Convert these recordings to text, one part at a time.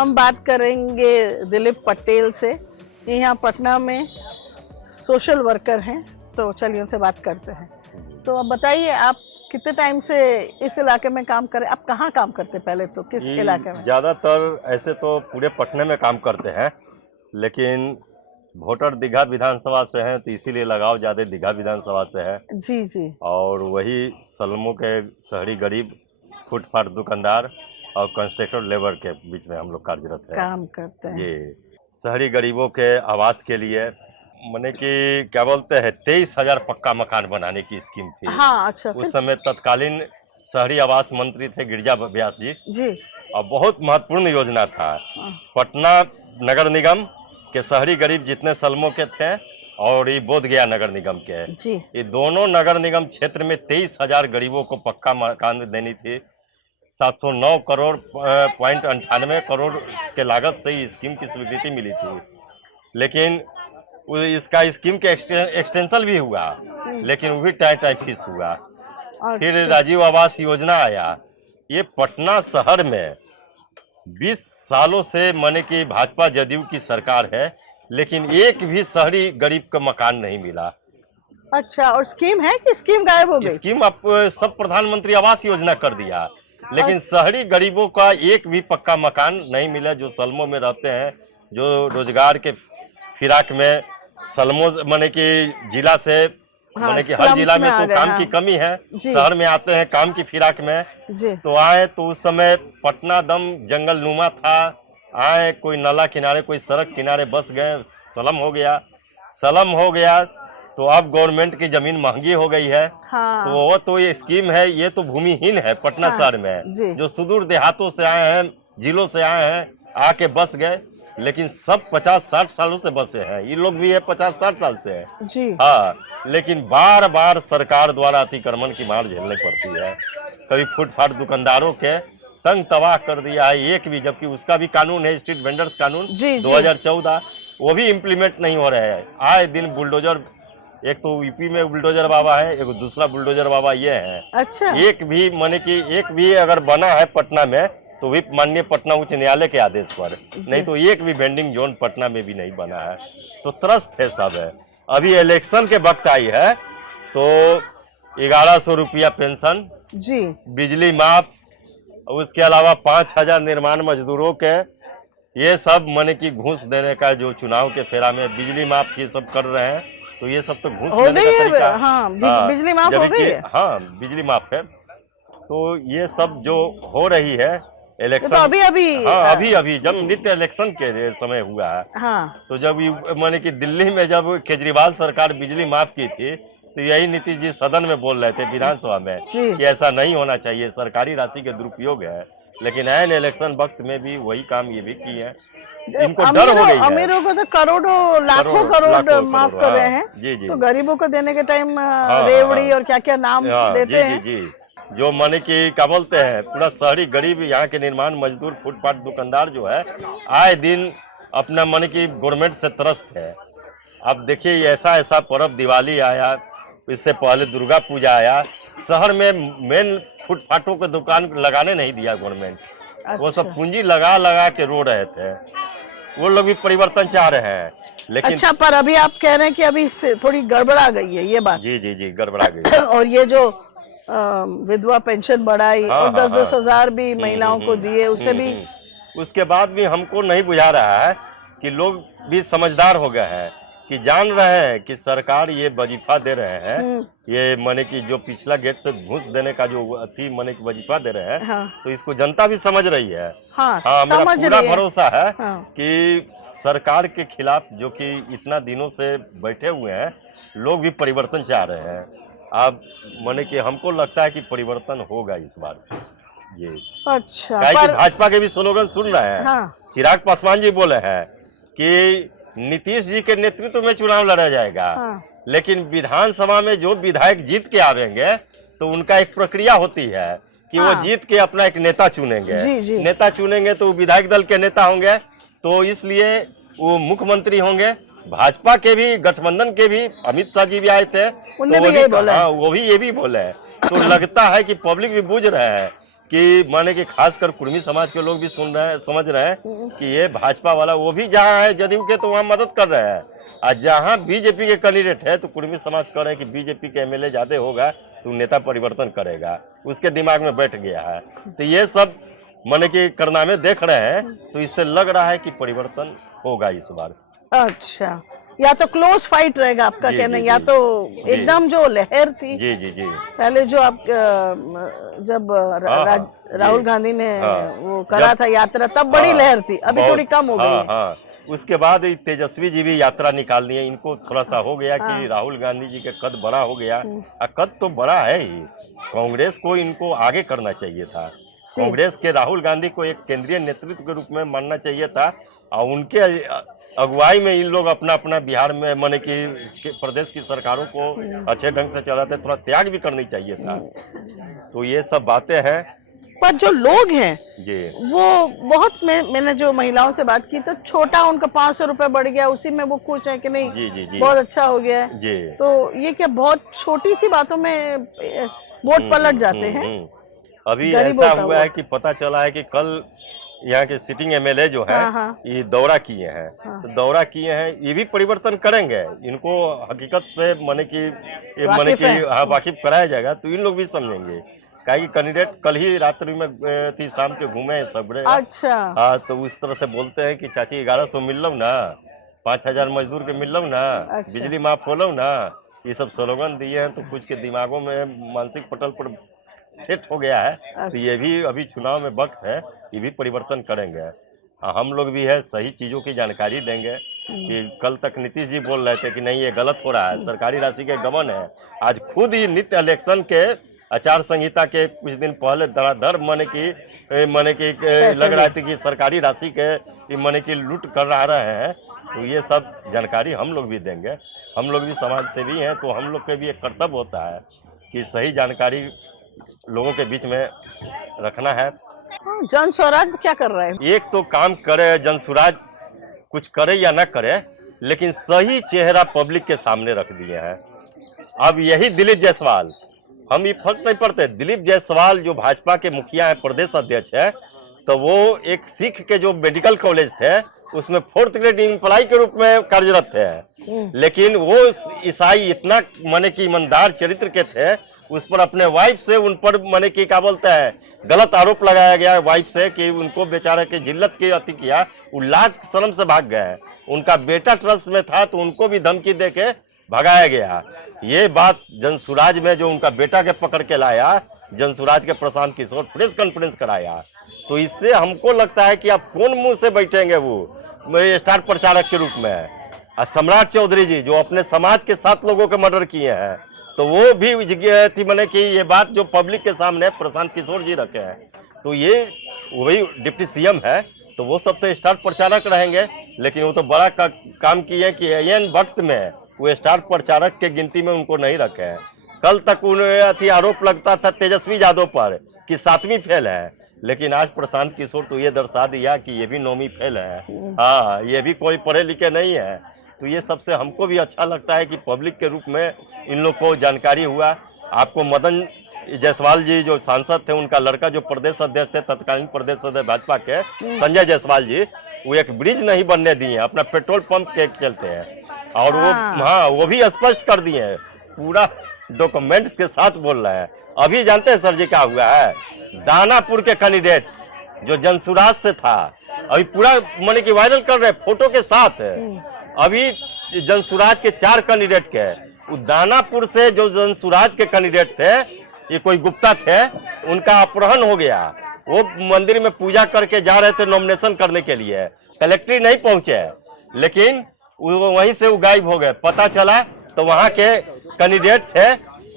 हम बात करेंगे दिलीप पटेल से। ये यहाँ पटना में सोशल वर्कर हैं, तो चलिए उनसे बात करते हैं। तो अब बताइए, आप कितने टाइम से इस इलाके में काम करें? आप कहाँ काम करते पहले, तो किस इलाके में? ज़्यादातर ऐसे तो पूरे पटने में काम करते हैं, लेकिन वोटर दीघा विधानसभा से हैं तो इसीलिए लगाव ज़्यादा दीघा विधानसभा से है। जी जी। और वही सलमों के शहरी गरीब, फुटपाथ दुकानदार और कंस्ट्रक्टर लेबर के बीच में हम लोग कार्यरत हैं, काम करते हैं जी। शहरी गरीबों के आवास के लिए माने कि क्या बोलते हैं 23,000 पक्का मकान बनाने की स्कीम थी। हाँ, अच्छा। उस समय तत्कालीन शहरी आवास मंत्री थे गिरिजा व्यास जी जी। और बहुत महत्वपूर्ण योजना था। पटना नगर निगम के शहरी गरीब जितने सलमों के थे और ये बोध गया नगर निगम के, जी। ये दोनों नगर निगम क्षेत्र में 23,000 गरीबों को पक्का मकान देनी थी। 709 करोड़ .98 करोड़ के लागत से स्कीम की स्वीकृति मिली थी। लेकिन इसका स्कीम के एक्सटेंशन भी हुआ, लेकिन वो भी टाई फीस हुआ। फिर राजीव आवास योजना आया। ये पटना शहर में 20 सालों से माने कि भाजपा जदयू की सरकार है, लेकिन एक भी शहरी गरीब का मकान नहीं मिला। अच्छा, और स्कीम है कि स्कीम गायब हो गई? स्कीम अब सब प्रधानमंत्री आवास योजना कर दिया, लेकिन शहरी गरीबों का एक भी पक्का मकान नहीं मिला। जो सलमों में रहते हैं, जो रोजगार के फिराक में सलमों माने कि जिला से माने कि हर जिला में तो काम की कमी है, शहर में आते हैं काम की फिराक में जी। तो आए तो उस समय पटना दम जंगल नुमा था। आए कोई नाला किनारे कोई सड़क किनारे बस गए, सलम हो गया तो अब गवर्नमेंट की जमीन महंगी हो गई है। हाँ। तो वो तो ये स्कीम है, ये तो भूमिहीन है पटना शहर में, जो सुदूर देहातों से आए हैं, जिलों से आए हैं, आके बस गए। लेकिन सब 50-60 सालों से बसे हैं, ये लोग भी है 50-60 साल से है जी। हाँ, लेकिन बार बार सरकार द्वारा अतिक्रमण की मार झेलनी पड़ती है। कभी फुटपाथ दुकानदारों के तंग तबाह कर दिया है एक भी, जबकि उसका भी कानून है स्ट्रीट वेंडर्स कानून 2014, वो भी इम्प्लीमेंट नहीं हो रहा है। आए दिन बुलडोजर, एक तो यूपी में बुलडोजर बाबा है, एक दूसरा बुलडोजर बाबा ये है। अच्छा। एक भी माने कि एक भी अगर बना है पटना में तो भी माननीय पटना उच्च न्यायालय के आदेश पर, नहीं तो एक भी वेंडिंग जोन पटना में भी नहीं बना है। तो त्रस्त है सब है। अभी इलेक्शन के वक्त आई है तो 1100 रुपया पेंशन जी, बिजली माफ, उसके अलावा 5,000 निर्माण मजदूरों के, ये सब माने कि घूस देने का जो चुनाव के फेरा में बिजली माफ ये सब कर रहे हैं, तो ये सब तो घूस देने का तरीका। हाँ, बिजली माफ हो गई है। हाँ, बिजली माफ है। तो ये सब जो हो रही है इलेक्शन तो अभी जब नित्य इलेक्शन के समय हुआ है। हाँ। तो जब माने कि दिल्ली में जब केजरीवाल सरकार बिजली माफ की थी तो यही नीतीश जी सदन में बोल रहे थे विधानसभा में कि ऐसा नहीं होना चाहिए, सरकारी राशि के दुरुपयोग है। लेकिन ऐन इलेक्शन वक्त में भी वही काम ये भी किए हैं। इनको डर हो गई है। अमीरों को तो करोड़ों लाखों करोड़ माफ कर रहे हैं। जी जी। तो गरीबों को देने के टाइम रेवड़ी और क्या क्या नाम देते हैं। जी जी। जो माने कि क्या बोलते हैं पूरा शहरी गरीब, यहाँ के निर्माण मजदूर, फुटपाथ दुकानदार जो है आए दिन अपना माने कि गवर्नमेंट से त्रस्त है। अब देखिए ऐसा पर्व दिवाली आया, इससे पहले दुर्गा पूजा आया, शहर में मेन फुटपाथों के दुकान लगाने नहीं दिया गवर्नमेंट। अच्छा। वो सब पूंजी लगा के रो रहे थे। वो लोग भी परिवर्तन चाह रहे हैं, लेकिन अच्छा, पर अभी आप कह रहे हैं कि अभी थोड़ी गड़बड़ा गई है ये बात? जी जी जी, गड़बड़ा गई है। और ये जो विधवा पेंशन बढ़ाई और 10-10 हजार भी महिलाओं को दिए, उससे भी उसके बाद भी हमको नहीं बुझा रहा है कि लोग भी समझदार हो गए हैं कि जान रहे हैं कि सरकार ये वजीफा दे रहे हैं, ये माने कि जो पिछला गेट से घूस देने का जो अति माने कि वजीफा दे रहे हैं। हाँ। तो इसको जनता भी समझ रही है। हाँ, मेरा पूरा भरोसा है कि सरकार के खिलाफ जो कि इतना दिनों से बैठे हुए हैं लोग भी परिवर्तन चाह रहे हैं। अब माने कि हमको लगता है कि परिवर्तन होगा इस बार ये। अच्छा, पर भाजपा के भी स्लोगन सुन रहे हैं। हाँ। चिराग पासवान जी बोले हैं कि नीतीश जी के नेतृत्व में चुनाव लड़ा जाएगा। हाँ। लेकिन विधानसभा में जो विधायक जीत के आवेंगे तो उनका एक प्रक्रिया होती है कि वो जीत के अपना एक नेता चुनेंगे। जी। नेता चुनेंगे तो विधायक दल के नेता होंगे, तो इसलिए वो मुख्यमंत्री होंगे। भाजपा के भी, गठबंधन के भी अमित शाह जी भी आए थे, तो वो भी ये भी बोले। तो लगता है कि पब्लिक भी बुझ रहे हैं कि माने कि खासकर कुर्मी समाज के लोग भी सुन रहे हैं, समझ रहे हैं कि ये भाजपा वाला, वो भी जहाँ है जदयू के तो वहाँ मदद कर रहे हैं, और जहाँ बीजेपी के कैंडिडेट है तो कुर्मी समाज कह रहे हैं कि बीजेपी के एमएलए ज्यादा होगा तो नेता परिवर्तन करेगा, उसके दिमाग में बैठ गया है। तो ये सब माने कि कारनामे देख रहे हैं, तो इससे लग रहा है कि परिवर्तन होगा इस बार। अच्छा, या तो क्लोज फाइट रहेगा आपका जी, कहना, जी, या जी। तो एकदम जो लहर थी जी जी जी पहले जो आप जब राहुल गांधी ने वो करा था यात्रा, तब बड़ी लहर थी, अभी थोड़ी कम हो गई है। हाँ, उसके बाद तेजस्वी जी भी यात्रा निकाल दिए, इनको थोड़ा सा हो गया कि राहुल गांधी जी के कद बड़ा हो गया, कद तो बड़ा है ही, कांग्रेस को इनको आगे करना चाहिए था, कांग्रेस के राहुल गांधी को एक केंद्रीय नेतृत्व के रूप में मानना चाहिए था, और उनके अगुवाई में इन लोग अपना अपना बिहार में माने कि प्रदेश की सरकारों को अच्छे ढंग से चलाते, थोड़ा त्याग भी करनी चाहिए था। तो ये सब बातें हैं। पर जो लोग हैं जी वो बहुत, मैंने जो महिलाओं से बात की तो छोटा उनका 500 रुपए बढ़ गया, उसी में वो खुश है कि नहीं, जी जी जी बहुत अच्छा हो गया है। जी। तो ये क्या बहुत छोटी सी बातों में वोट पलट जाते हैं? अभी गरीबों ऐसा का हुआ है कि पता चला है कि कल यहाँ के सिटिंग एमएलए जो है ये दौरा किए हैं, तो दौरा किए हैं, ये भी परिवर्तन करेंगे, इनको हकीकत से माने कि हाँ वाकिफ कराया जाएगा, तो इन लोग भी समझेंगे, काहे कि कैंडिडेट कल ही रात्रि में थी, शाम के घूमे हैं सबरे। अच्छा, हाँ, तो उस तरह से बोलते हैं कि चाची 1100 मिल लो ना, 5000 मजदूर के मिल लो ना, बिजली माफ हो लो ना, ये सब स्लोगन दिए हैं, तो कुछ के दिमागों में मानसिक पटल पर सेट हो गया है। तो ये भी अभी चुनाव में वक्त है, ये भी परिवर्तन करेंगे, हम लोग भी है सही चीजों की जानकारी देंगे। कि कल तक नीतीश जी बोल रहे थे कि नहीं ये गलत हो रहा है, सरकारी राशि के गबन है, आज खुद ही नित्य इलेक्शन के आचार संहिता के कुछ दिन पहले धड़ाधड़ माने कि लग रहा था कि सरकारी राशि के माने कि लूट कर रहे हैं। तो ये सब जानकारी हम लोग भी देंगे, हम लोग भी समाज सेवी हैं, तो हम लोग के भी एक कर्तव्य होता है कि सही जानकारी लोगों के बीच में रखना है। जन स्वराज क्या कर रहा है? एक तो काम करे जन स्वराज, कुछ करे या ना करे, लेकिन सही चेहरा पब्लिक के सामने रख दिए हैं। अब यही दिलीप जायसवाल, हम ये फर्क नहीं पड़ते, दिलीप जायसवाल जो भाजपा के मुखिया है, प्रदेश अध्यक्ष है, तो वो एक सिख के जो मेडिकल कॉलेज थे उसमें 4th ग्रेड एम्प्लॉय के रूप में कार्यरत थे, लेकिन वो ईसाई इतना माने कि ईमानदार चरित्र के थे, उस पर अपने वाइफ से उन पर माने कि क्या बोलते हैं गलत आरोप लगाया गया वाइफ से कि उनको बेचारा के जिल्लत की अति किया, वो लाज शर्म से भाग गए। उनका बेटा ट्रस्ट में था तो उनको भी धमकी दे के भगाया गया। ये बात जनसुराज में जो उनका बेटा के पकड़ के लाया, जनसुराज के प्रशांत किशोर प्रेस कॉन्फ्रेंस कराया, तो इससे हमको लगता है कि आप कौन मुंह से बैठेंगे वो स्टार प्रचारक के रूप में। और सम्राट चौधरी जी जो अपने समाज के 7 लोगों के मर्डर किए हैं, तो वो भी थी मैंने कि ये बात जो पब्लिक के सामने प्रशांत किशोर जी रखे हैं, तो ये वही डिप्टी सीएम है, तो वो सब तो स्टार प्रचारक रहेंगे, लेकिन वो तो बड़ा काम किए कि एन वक्त में वो स्टार प्रचारक के गिनती में उनको नहीं रखे हैं। कल तक उन्हें आरोप लगता था तेजस्वी यादव पर कि 7वीं फेल है, लेकिन आज प्रशांत किशोर तो ये दर्शा दिया कि ये भी 9वीं फेल है। हाँ, ये भी कोई पढ़े लिखे नहीं है। तो ये सबसे हमको भी अच्छा लगता है कि पब्लिक के रूप में इन लोग को जानकारी हुआ। आपको मदन जायसवाल जी जो सांसद थे, उनका लड़का जो प्रदेश अध्यक्ष थे, तत्कालीन प्रदेश अध्यक्ष भाजपा के संजय जायसवाल जी, वो एक ब्रिज नहीं बनने दिए, अपना पेट्रोल पंप के चलते हैं, और वो भी स्पष्ट कर दिए हैं, पूरा डॉक्यूमेंट्स के साथ बोल रहे हैं। अभी जानते हैं सर जी क्या हुआ है, दानापुर के कैंडिडेट जो जनसुराज से था, अभी पूरा माने कि वायरल कर रहे फोटो के साथ। अभी जनसुराज के 4 कैंडिडेट के, दानापुर से जो जनसुराज के कैंडिडेट थे, ये कोई गुप्ता थे, उनका अपहरण हो गया। वो मंदिर में पूजा करके जा रहे थे नॉमिनेशन करने के लिए, कलेक्ट्री नहीं पहुंचे, लेकिन वहीं से वो गायब हो गए। पता चला तो वहां के कैंडिडेट थे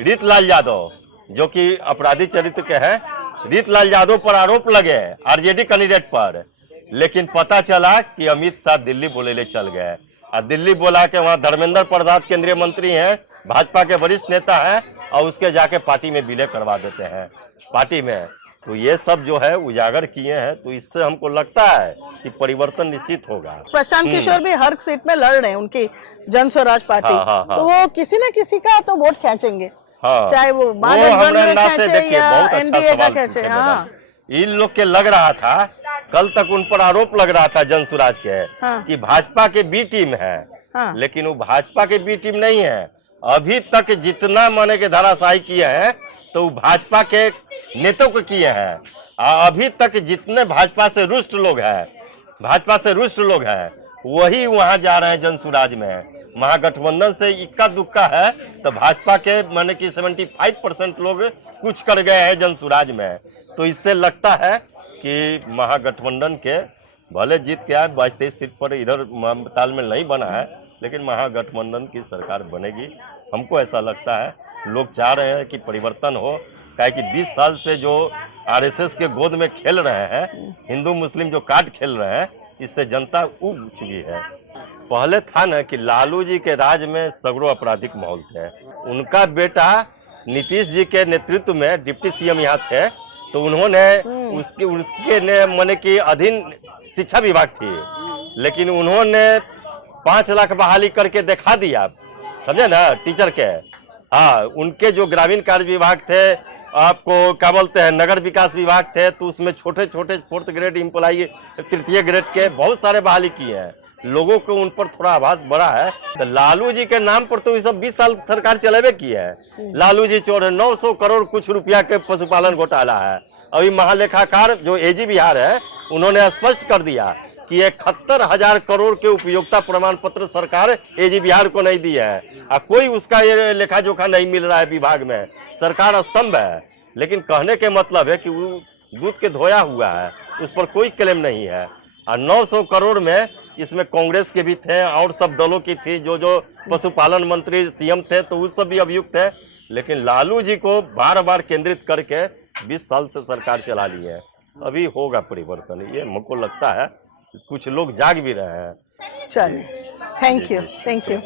रीतलाल यादव, जो कि अपराधी चरित्र के हैं। रीतलाल यादव पर आरोप लगे आरजेडी कैंडिडेट पर, लेकिन पता चला कि अमित शाह दिल्ली बुलेले चल गए, और दिल्ली बुला के वहां धर्मेंद्र प्रधान केंद्रीय मंत्री हैं, भाजपा के वरिष्ठ नेता हैं, और उसके जाके पार्टी में विलय करवा देते हैं पार्टी में। तो ये सब जो है उजागर किए हैं, तो इससे हमको लगता है कि परिवर्तन निश्चित होगा। प्रशांत किशोर भी हर सीट में लड़ रहे हैं, उनकी जन स्वराज पार्टी। हाँ। तो वो किसी न किसी का तो वोट खींचेंगे। हाँ, चाहे वो वो बादल हमारे गण में अंदाज से खेचे देखिए या बहुत अच्छा एनडीए का सवाल खेचे। पूछे हाँ मैडम। इन लोग के लग रहा था, कल तक उन पर आरोप लग रहा था जनसुराज के हाँ। कि भाजपा के बी टीम है, हाँ। लेकिन वो भाजपा के बी टीम नहीं है। अभी तक जितना माने के धाराशाही किए हैं तो वो भाजपा के नेताओं को किए हैं। अभी तक जितने भाजपा से रुष्ट लोग हैं, भाजपा से रुष्ट लोग हैं, वही वहां जा रहे हैं जनसुराज में। महागठबंधन से इक्का दुक्का है तो भाजपा के माने कि 75% लोग कुछ कर गए हैं जनसुराज में। तो इससे लगता है कि महागठबंधन के भले जीत के आए 22-23 सीट पर, इधर तालमेल नहीं बना है, लेकिन महागठबंधन की सरकार बनेगी। हमको ऐसा लगता है, लोग चाह रहे हैं कि परिवर्तन हो, काहे कि 20 साल से जो आरएसएस के गोद में खेल रहे हैं, हिंदू मुस्लिम जो कार्ड खेल रहे हैं, इससे जनता उब चुकी है। पहले था ना कि लालू जी के राज में सगड़ो आपराधिक माहौल थे। उनका बेटा नीतीश जी के नेतृत्व में डिप्टी सीएम यहाँ थे, तो उन्होंने उसके ने माने कि अधीन शिक्षा विभाग थी, लेकिन उन्होंने 5 लाख बहाली करके दिखा दिया, समझे ना, टीचर के। हाँ, उनके जो ग्रामीण कार्य विभाग थे, आपको क्या बोलते हैं, नगर विकास विभाग थे, तो उसमें छोटे छोटे 4th ग्रेड एम्प्लॉई, 3य ग्रेड के बहुत सारे बहाली किए हैं। लोगों को उन पर थोड़ा आभास बड़ा है। तो लालू जी के नाम पर तो ये सब 20 साल सरकार चलेबे की है। लालू जी चोर 900 करोड़ कुछ रुपया के पशुपालन घोटाला है। अभी महालेखाकार जो एजी बिहार है, उन्होंने स्पष्ट कर दिया कि 71,000 करोड़ के उपयोगिता प्रमाण पत्र सरकार एजी बिहार को नहीं दी है, और कोई उसका ये लेखा जोखा नहीं मिल रहा है विभाग में। सरकार स्तंभ है, लेकिन कहने के मतलब है कि वो दूध के धोया हुआ है, उस पर कोई क्लेम नहीं है। और 900 करोड़ में इसमें कांग्रेस के भी थे और सब दलों की थी, जो पशुपालन मंत्री सीएम थे, तो वो सब भी अभियुक्त है। लेकिन लालू जी को बार बार केंद्रित करके 20 साल से सरकार चला ली है। अभी होगा परिवर्तन, ये हमको लगता है। कुछ लोग जाग भी रहे हैं। चलिए, थैंक यू।